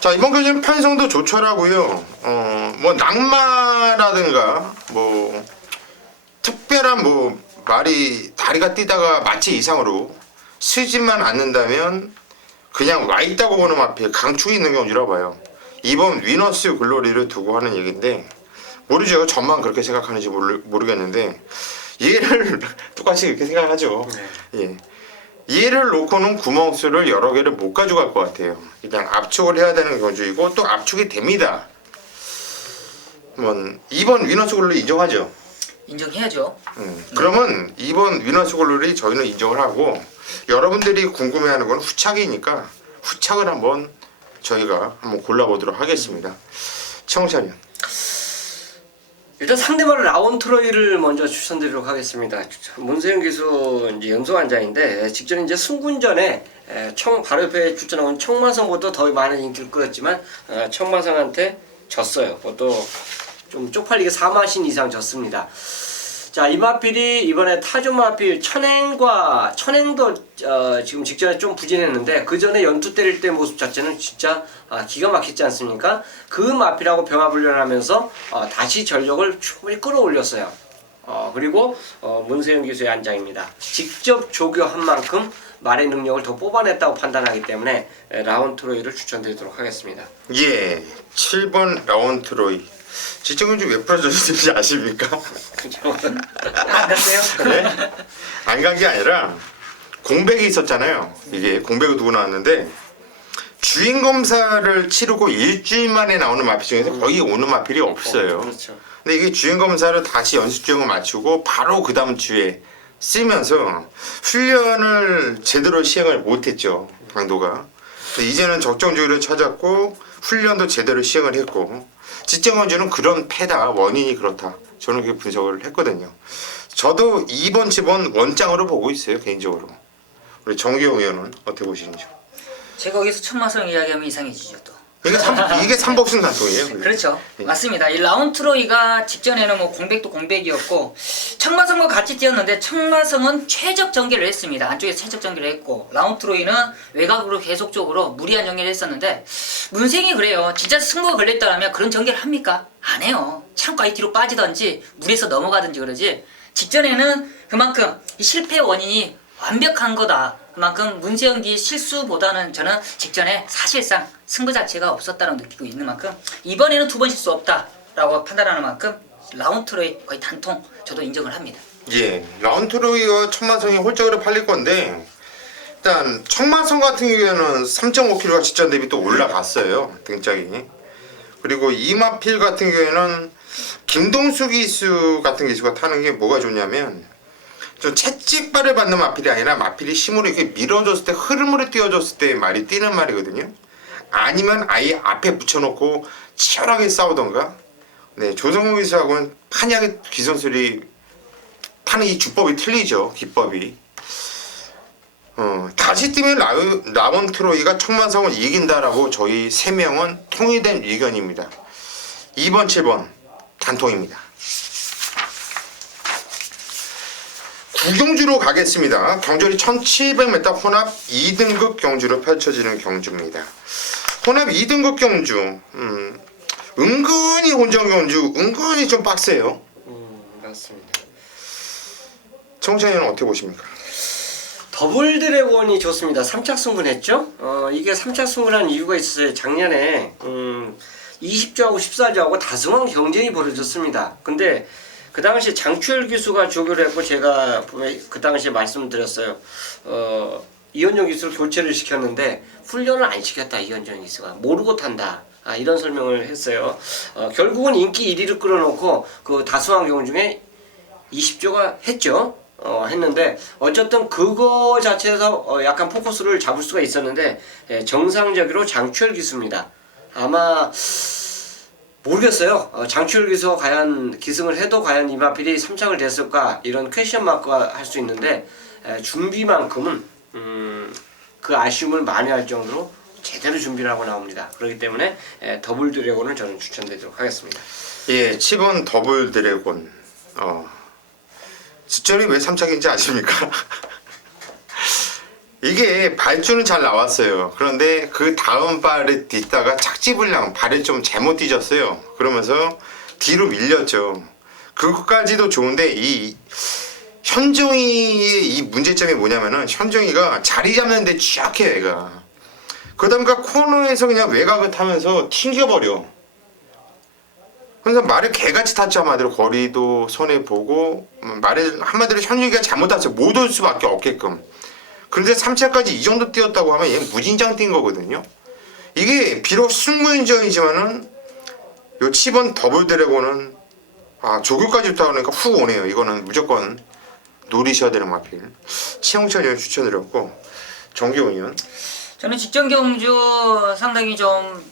자, 이번 경주는 편성도 조촐하고요. 뭐 낙마라든가 뭐 특별한 뭐 말이 다리가 뛰다가 마치 이상으로 쓰지만 않는다면 그냥 와 있다고 보는 마필 강축이 있는 경주라 봐요. 이번 위너스 글로리를 두고 하는 얘기인데 모르죠. 저만 그렇게 생각하는지 모르겠는데 얘를 똑같이 이렇게 생각하죠. 예. 얘를 놓고는 구멍수를 여러 개를 못 가져갈 것 같아요. 일단 압축을 해야 되는 경주이고 또 압축이 됩니다. 2번 위너스 글로리 인정하죠? 인정해야죠. 그러면 2번 위너스 글로리 저희는 인정을 하고 여러분들이 궁금해하는 건 후착이니까 후착을 한번 저희가 한번 골라보도록 하겠습니다. 청찬이 일단 상대방 라운트로이를 먼저 추천드리도록 하겠습니다. 문세영 기수 이제 연소 환자인데 직전 이제 승군전에 바로 옆에 출전한 청마성보다 더 많은 인기를 끌었지만 청마성한테 졌어요. 그것도 좀 쪽팔리게 4마신 이상 졌습니다. 자, 이 마필이 이번에 타조 마필 천행도 지금 직전에 좀 부진했는데 그 전에 연투 때릴 때 모습 자체는 진짜 기가 막히지 않습니까? 그 마필하고 병합훈련하면서 다시 전력을 충분히 끌어올렸어요. 그리고 문세영 기수의 안장입니다. 직접 조교한 만큼 말의 능력을 더 뽑아냈다고 판단하기 때문에 라운트로이를 추천드리도록 하겠습니다. 예, 7번 라운트로이 지적은 좀 왜 풀어주시는지 아십니까? 안 갔어요? 네? 안 간 게 아니라 공백이 있었잖아요. 이게 공백을 두고 나왔는데 주인검사를 치르고 일주일 만에 나오는 마필 중에서 거의 오는 마필이 없어요. 그렇죠. 근데 이게 주인검사를 다시 연습 중을 마치고 바로 그 다음 주에 쓰면서 훈련을 제대로 시행을 못했죠. 강도가. 이제는 적정주의를 찾았고 훈련도 제대로 시행을 했고 지정원주는 그런 패다 원인이 그렇다. 저는 그렇게 분석을 했거든요. 저도 2번 집은 원장으로 보고 있어요. 개인적으로. 우리 정기용 의원은 어떻게 보시는지요? 제가 거기서 천마성 이야기하면 이상해지죠 또. 이게 삼복승 단통이에요. 그렇죠. 네. 맞습니다. 이 라운트로이가 직전에는 뭐 공백도 공백이었고 청마성과 같이 뛰었는데 청마성은 최적 전개를 했습니다. 안쪽에서 최적 전개를 했고 라운트로이는 외곽으로 계속적으로 무리한 전개를 했었는데 문생이 그래요. 진짜 승부가 걸렸다면 그런 전개를 합니까? 안 해요. 창가에 뒤로 빠지든지 물에서 넘어가든지 그러지 직전에는 그만큼 이 실패의 원인이 완벽한 거다. 그만큼 문세영기 실수보다는 저는 직전에 사실상 승부 자체가 없었다고 느끼고 있는 만큼 이번에는 두 번 실수 없다라고 판단하는 만큼 라운트로이 거의 단통 저도 인정을 합니다. 예, 라운트로이와 천마성이 홀짝으로 팔릴 건데 일단 천마성 같은 경우에는 3.5kg가 직전 대비 또 올라갔어요. 등짝이. 그리고 이마필 같은 경우에는 김동수 기수 같은 기수가 타는 게 뭐가 좋냐면 좀 채찍발을 받는 마필이 아니라 마필이 힘으로 이렇게 밀어줬을 때 흐름으로 띄워줬을 때 말이 뛰는 말이거든요. 아니면 아예 앞에 붙여놓고 치열하게 싸우던가. 네, 조성호 기수하고는 판약의 기선술이 타는 이 주법이 틀리죠. 기법이. 다시 뛰면 라운트로이가 천마성을 이긴다라고 저희 3명은 통일된 의견입니다. 2번, 7번 단통입니다. 구경주로 가겠습니다. 경주리 1700m 혼합 2등급 경주로 펼쳐지는 경주입니다. 혼합 2등급 경주, 은근히 혼전 경주, 은근히 좀 빡세요. 맞습니다. 청장님은 어떻게 보십니까? 더블 드래곤이 좋습니다. 3차 승분했죠? 이게 3차 승분한 이유가 있어요. 작년에 20조하고 14조하고 다승왕 경쟁이 벌어졌습니다. 근데 그 당시 장추열 기수가 조교를 했고 제가 그 당시에 말씀드렸어요. 이현정 기수를 교체를 시켰는데 훈련을 안 시켰다. 이현정 기수가 모르고 탄다. 이런 설명을 했어요. 결국은 인기 1위를 끌어놓고 그 다승왕 경중에 20조가 했죠. 했는데 어쨌든 그거 자체에서 약간 포커스를 잡을 수가 있었는데 정상적으로 장추열 기수입니다. 아마 모르겠어요. 장추열 기수가 과연 기승을 해도 과연 이마필이 3착을 됐을까 이런 퀘션 마크가 할 수 있는데 준비만큼은 그 아쉬움을 만회할 정도로 제대로 준비를 하고 나옵니다. 그렇기 때문에 더블 드래곤을 저는 추천드리도록 하겠습니다. 예, 10번 더블 드래곤. 직전이 왜 3착인지 아십니까? 이게 발주는 잘 나왔어요. 그런데 그 다음 발에 뒤다가 착지불량 발을 좀 잘못 뒤졌어요. 그러면서 뒤로 밀렸죠. 그것까지도 좋은데 이 현종이의 이 문제점이 뭐냐면은 현종이가 자리 잡는데 취약해 얘가. 그러다 보니까 코너에서 그냥 외곽을 타면서 튕겨버려. 그래서 말을 개같이 탔죠. 한마디로 거리도 손해보고 말을 한마디로 현종이가 잘못 탔어요. 못 올 수밖에 없게끔. 그런데 3차까지 이 정도 뛰었다고 하면 얘 무진장 뛴 거거든요. 이게 비록 승무인정이지만은 요 10번 더블 드래곤은 조교까지 있다 그러니까 훅 오네요. 이거는 무조건 노리셔야 되는 마필. 최홍철 의원 추천드렸고 정기훈 의원. 저는 직전 경주 상당히 좀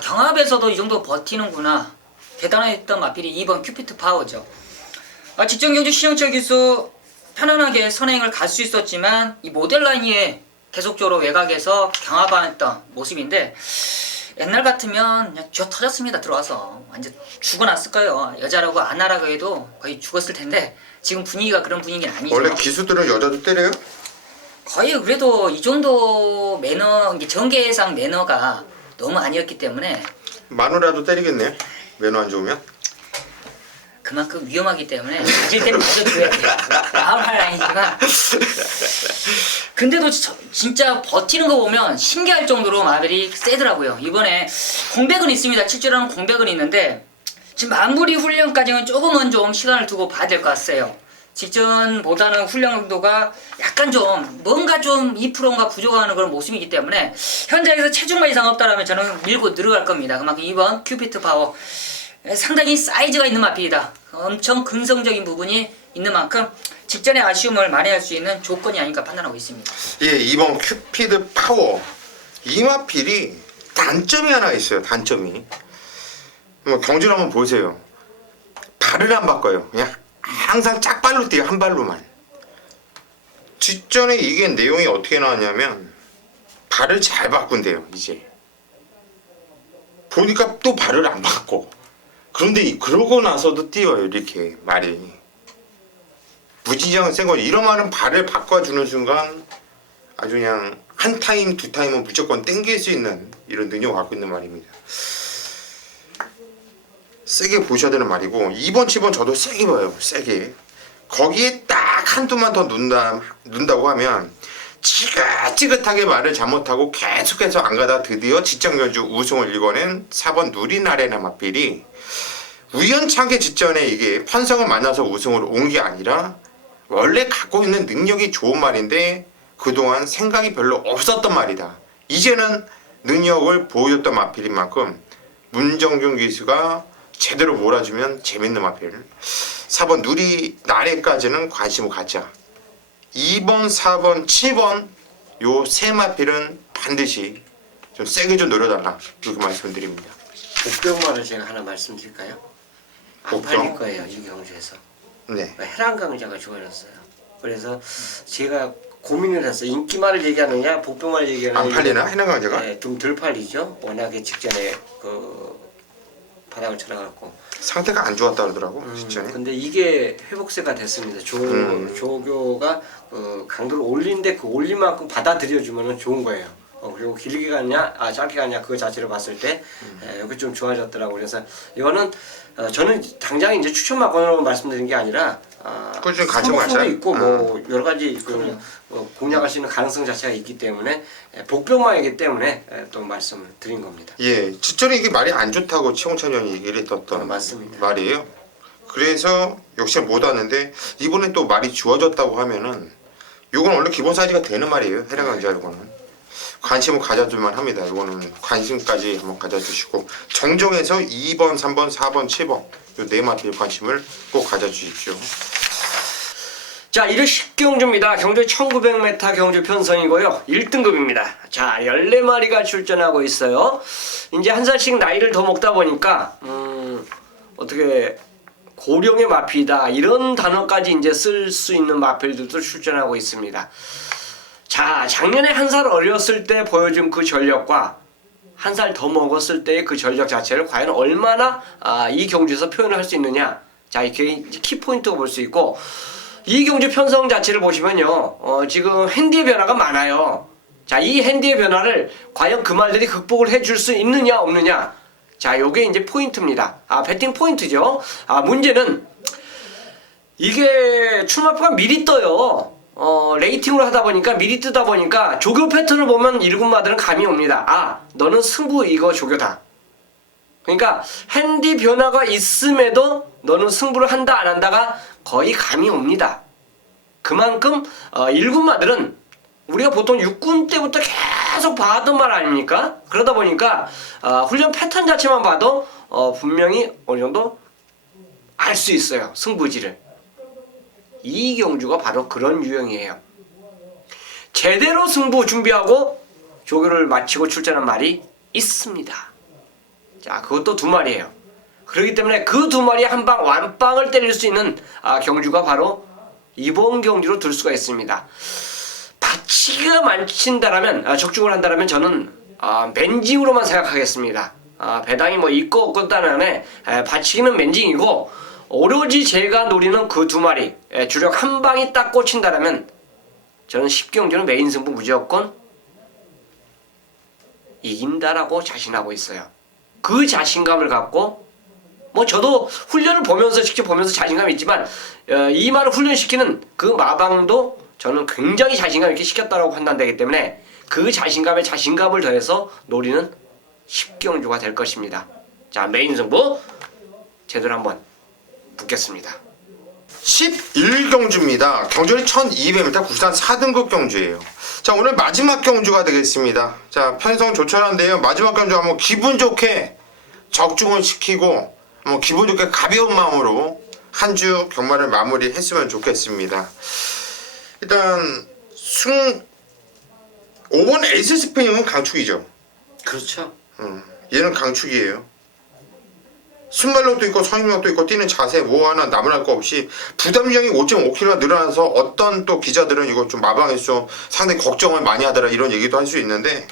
경합에서도 이 정도 버티는구나 대단했던 마필이 2번 큐피트 파워죠. 직전 경주 신영철 기수 편안하게 선행을 갈 수 있었지만 이 모델 라인에 계속적으로 외곽에서 경합했던 모습인데 옛날 같으면 그냥 쥐어 터졌습니다. 들어와서 완전 죽어났을 거예요. 여자라고 안 하라고 해도 거의 죽었을 텐데 지금 분위기가 그런 분위기는 아니죠. 원래 기수들은 여자도 때려요? 거의 그래도 이 정도 매너, 정계상 매너가 너무 아니었기 때문에 마누라도 때리겠네요. 매너 안 좋으면. 그만큼 위험하기 때문에 가질 때는 가져줘야 돼요. 아무 말 아니지만 근데도 진짜 버티는 거 보면 신기할 정도로 마벨이 세더라고요. 이번에 공백은 있습니다. 7주라는 공백은 있는데 지금 마무리 훈련까지는 조금은 좀 시간을 두고 봐야 될 것 같아요. 직전보다는 훈련 강도가 약간 좀 뭔가 좀 2%인가 부족하는 그런 모습이기 때문에 현장에서 체중만 이상 없다라면 저는 밀고 늘어갈 겁니다. 그만큼 2번 큐피트 파워 상당히 사이즈가 있는 마필이다. 엄청 근성적인 부분이 있는 만큼 직전의 아쉬움을 만회할 수 있는 조건이 아닌가 판단하고 있습니다. 예, 2번 큐피드 파워. 이 마필이 단점이 하나 있어요. 단점이. 경주를 한번 보세요. 발을 안 바꿔요. 그냥 항상 짝발로 뛰어요. 한 발로만. 직전에 이게 내용이 어떻게 나왔냐면 발을 잘 바꾼대요. 이제 보니까 또 발을 안 바꿔. 그런데 그러고 나서도 뛰어요. 이렇게 말이 무지장 센 거. 이러면은 발을 바꿔주는 순간 아주 그냥 한 타임 두 타임은 무조건 땡길 수 있는 이런 능력을 갖고 있는 말입니다. 세게 보셔야 되는 말이고 2번 7번 저도 세게 봐요. 세게. 거기에 딱 한두만 더 눈다고 하면 지긋지긋하게 말을 잘못하고 계속해서 안 가다 드디어 직전경주 우승을 이뤄낸 4번 누리나레나 마필이 우연찮게 직전에 이게 편성을 만나서 우승으로 온 게 아니라 원래 갖고 있는 능력이 좋은 말인데 그동안 생각이 별로 없었던 말이다. 이제는 능력을 보여줬던 마필인 만큼 문정균 기수가 제대로 몰아주면 재밌는 마필. 4번 누리 나래까지는 관심을 갖자. 2번, 4번, 7번 요 세 마필은 반드시 좀 세게 좀 노려달라 이렇게 말씀드립니다. 복병말을 제가 하나 말씀드릴까요? 안 복병? 팔릴 거예요 이 경주에서. 네. 해랑 강자가 좋아졌어요. 그래서 제가 고민을 했어요. 인기말을 얘기하느냐 복병말을 얘기하느냐. 안 팔리나 해남강제가? 네, 좀 덜 팔리죠. 워낙에 직전에 그 바닥을 쳐나갔고. 상태가 안 좋았다 그러더라고 직전에. 근데 이게 회복세가 됐습니다. 조교가 강도를 올리는데 그 올린 만큼 받아들여주면 좋은 거예요. 그리고 길게 갔냐, 짧게 갔냐 그거 자체를 봤을 때 여기 좀 좋아졌더라고. 그래서 이거는 저는 당장 이제 추천 막건으로 말씀드린 게 아니라 꾸준히 가지고 성공도 가자. 있고 뭐 여러 가지 공략할 수 있는 가능성 자체가 있기 때문에 복병만이기 때문에 또 말씀을 드린 겁니다. 예, 직전에 이게 말이 안 좋다고 최홍찬 형이 얘기를 했던 맞습니다. 말이에요. 그래서 역시나 못 왔는데 이번에 또 말이 좋아졌다고 하면은 요건 원래 기본 사이즈가 되는 말이에요. 해랑강자 요거는 관심을 가져줄만 합니다. 요거는 관심까지 한번 가져주시고 정정해서 2번, 3번, 4번, 7번 요 네 마필 관심을 꼭 가져주십시오. 자, 1회 10경주입니다. 경주 1900m 경주 편성이고요. 1등급입니다. 자, 14마리가 출전하고 있어요. 이제 한 살씩 나이를 더 먹다 보니까 어떻게 고령의 마필이다 이런 단어까지 이제 쓸 수 있는 마필들도 출전하고 있습니다. 자, 작년에 한 살 어렸을 때 보여준 그 전력과 한 살 더 먹었을 때의 그 전력 자체를 과연 얼마나 이 경주에서 표현을 할 수 있느냐. 자, 이렇게 키포인트가 볼 수 있고 이 경주 편성 자체를 보시면요. 지금 핸디의 변화가 많아요. 자, 이 핸디의 변화를 과연 그 말들이 극복을 해줄 수 있느냐 없느냐. 자, 요게 이제 포인트입니다. 배팅 포인트죠. 문제는 이게 출마표가 미리 떠요. 레이팅으로 하다 보니까 미리 뜨다 보니까 조교 패턴을 보면 1군마들은 감이 옵니다. 너는 승부 이거 조교다. 그러니까 핸디 변화가 있음에도 너는 승부를 한다 안 한다가 거의 감이 옵니다. 그만큼 1군마들은 우리가 보통 6군 때부터 계속 봐왔던 말 아닙니까? 그러다 보니까 훈련 패턴 자체만 봐도 분명히 어느 정도 알 수 있어요. 승부지를. 이 경주가 바로 그런 유형이에요. 제대로 승부 준비하고 조교를 마치고 출전한 말이 있습니다. 자, 그것도 두 마리예요. 그렇기 때문에 그 두 마리 한 방 완빵을 때릴 수 있는 경주가 바로 이번 경주로 들 수가 있습니다. 받치기가 많친다라면 적중을 한다라면 저는 맨징으로만 생각하겠습니다. 배당이 뭐 있고 없고 따라네 받치기는 맨징이고 오로지 제가 노리는 그 두 마리 주력 한 방이 딱 꽂힌다라면 저는 10경주는 메인 승부 무조건 이긴다라고 자신하고 있어요. 그 자신감을 갖고 뭐 저도 훈련을 보면서 직접 보면서 자신감이 있지만 이 말을 훈련시키는 그 마방도 저는 굉장히 자신감 있게 시켰다라고 판단되기 때문에 그 자신감에 자신감을 더해서 노리는 10경주가 될 것입니다. 자, 메인 승부 제대로 한번 붙겠습니다. 11경주입니다. 경주는 1200m 국산 4등급 경주예요. 자, 오늘 마지막 경주가 되겠습니다. 자, 편성 조촐한데요. 마지막 경주 한번 기분 좋게 적중을 시키고 기분 좋게 가벼운 마음으로 한 주 경마를 마무리했으면 좋겠습니다. 일단 5번 에이스 스페인은 강축이죠. 그렇죠. 얘는 강축이에요. 순발력도 있고 성인력도 있고 뛰는 자세 뭐 하나 나무랄 거 없이 부담량이 5.5kg가 늘어나서 어떤 또 기자들은 이거 좀 마방했어 상당히 걱정을 많이 하더라 이런 얘기도 할 수 있는데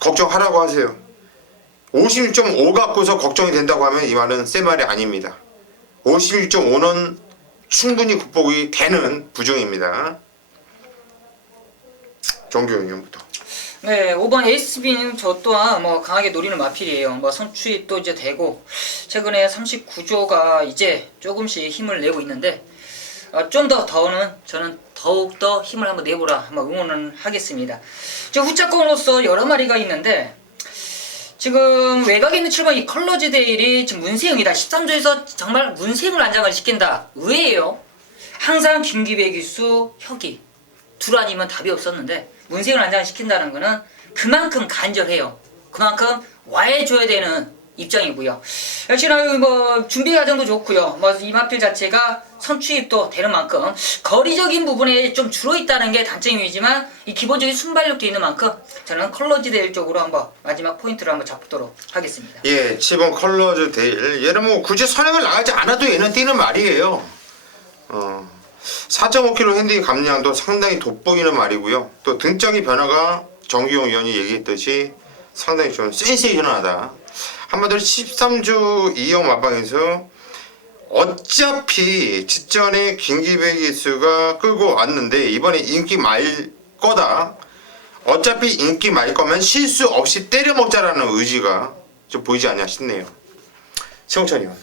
걱정하라고 하세요. 56.5 갖고서 걱정이 된다고 하면 이 말은 새 말이 아닙니다. 56.5는 충분히 극복이 되는 부종입니다. 정규 의원부터. 네, 5번 에이스비는 저 또한 뭐 강하게 노리는 마필이에요. 뭐 선출입도 이제 되고 최근에 39조가 이제 조금씩 힘을 내고 있는데 좀 더는 저는 더욱더 힘을 한번 내보라 한번 응원을 하겠습니다. 저 후차권으로서 여러 마리가 있는데 지금 외곽에 있는 7번 이 컬러즈 데일이 지금 문세영이다. 13조에서 정말 문세영을 안장을 시킨다. 의외예요. 항상 김기배 기수, 혁이 둘 아니면 답이 없었는데 문세영을 안장을 시킨다는 거는 그만큼 간절해요. 그만큼 와해줘야 되는 입장이고요. 역시나 뭐 준비 과정도 좋고요. 뭐 이마필 자체가 선취입도 되는 만큼 거리적인 부분에 좀 줄어 있다는 게 단점이지만 이 기본적인 순발력도 있는 만큼 저는 컬러즈 데일 쪽으로 한번 마지막 포인트를 한번 잡도록 하겠습니다. 예, 7번 컬러즈 데일. 얘는 뭐 굳이 선행을 나가지 않아도 얘는 뛰는 말이에요. 4.5kg 핸디 감량도 상당히 돋보이는 말이고요. 또 등짝의 변화가 정기용 위원이 얘기했듯이 상당히 좀 센세이션하다. 한마디로 13주 2형 마방에서 어차피 직전에 김기배 기수가 끌고 왔는데 이번에 인기 말 거다. 어차피 인기 말 거면 실수 없이 때려 먹자라는 의지가 좀 보이지 않냐 싶네요. 세홍찬 의원.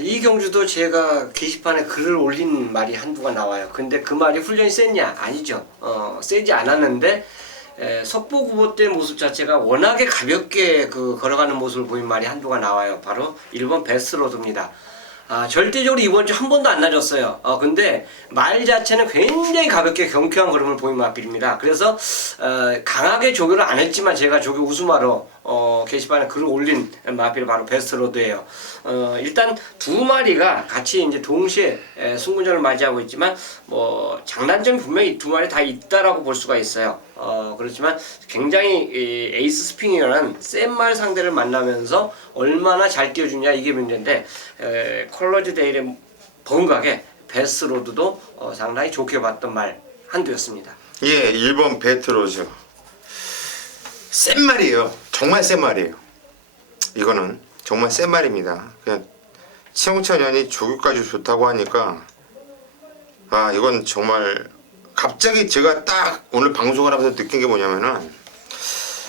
이 경주도 제가 게시판에 글을 올린 말이 한두가 나와요. 근데 그 말이 훈련이 셌냐? 아니죠. 세지 않았는데 석보구보 때 모습 자체가 워낙에 가볍게 걸어가는 모습을 보인 말이 한두가 나와요. 바로 1번 베스트로드입니다. 절대적으로 이번 주 한 번도 안 낮았어요. 근데 말 자체는 굉장히 가볍게 경쾌한 걸음을 보인 마필입니다. 그래서 강하게 조교를 안 했지만 제가 조교 우수마로 게시판에 글을 올린 마필이 바로 베스트로드예요. 일단 두 마리가 같이 이제 동시에 승군전을 맞이하고 있지만 뭐 장단점이 분명히 두 마리 다 있다라고 볼 수가 있어요. 그렇지만 굉장히 에이스 스핑이라는 센 말 상대를 만나면서 얼마나 잘 띄워주냐 이게 문제인데 컬러즈 데일의 번각에 베스로드도 상당히 좋게 봤던 말 한두였습니다. 예, 1번 베트로즈. 센 말이에요. 정말 센 말이에요. 이거는 정말 센 말입니다. 그냥 최홍찬 의원이 조교까지 좋다고 하니까 이건 정말 갑자기 제가 딱 오늘 방송을 하면서 느낀 게 뭐냐면은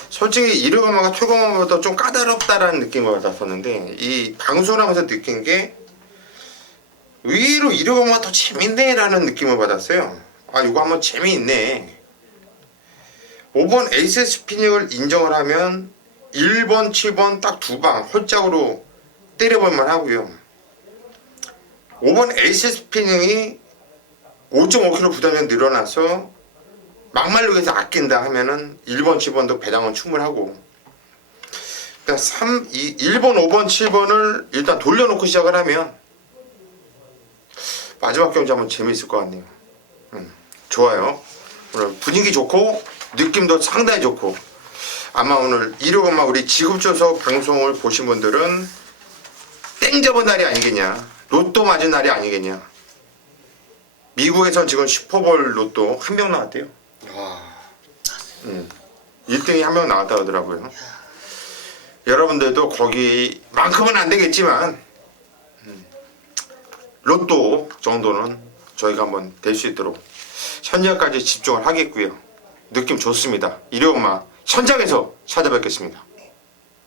솔직히 이르가마가 최강마보다 좀 까다롭다라는 느낌을 받았었는데 이 방송을 하면서 느낀 게 의외로 이르가마가 더 재밌네 라는 느낌을 받았어요. 이거 한번 재미있네. 5번 에이스 스피닝을 인정을 하면 1번, 7번 딱 두 방 홀짝으로 때려볼만 하고요. 5번 에이스 스피닝이 5.5kg 부담이 늘어나서 막말로 해서 아낀다 하면은 1번, 7번도 배당은 충분하고 그러니까 1번, 5번, 7번을 일단 돌려놓고 시작을 하면 마지막 경기 한번 재미있을 것 같네요. 좋아요. 오늘 분위기 좋고 느낌도 상당히 좋고 아마 오늘 일요일만 우리 지급조서 방송을 보신 분들은 땡 잡은 날이 아니겠냐, 로또 맞은 날이 아니겠냐. 미국에선 지금 슈퍼볼 로또 한 명 나왔대요. 1등이 한 명 나왔다 하더라고요. 여러분들도 거기만큼은 안 되겠지만 로또 정도는 저희가 한번 될 수 있도록 현장까지 집중을 하겠고요. 느낌 좋습니다. 일요일만 현장에서 찾아뵙겠습니다.